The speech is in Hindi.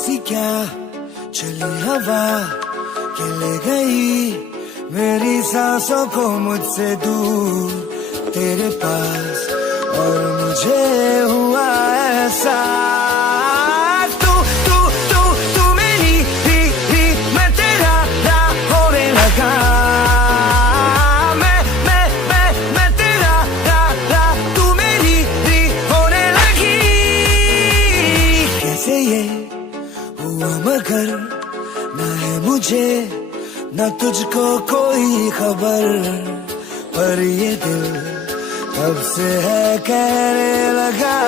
ऐसी क्या चली हवा के ले गई मेरी सांसों को मुझसे दूर तेरे पास, और मुझे हुआ ऐसा तू तू तू तू मेरी भी मैं तेरा होने लगा, मैं तेरा तू मेरी भी होने लगी। कैसे ये हुआ मगर न है मुझे न तुझको कोई खबर, पर ये दिल अब से है कहने लगा।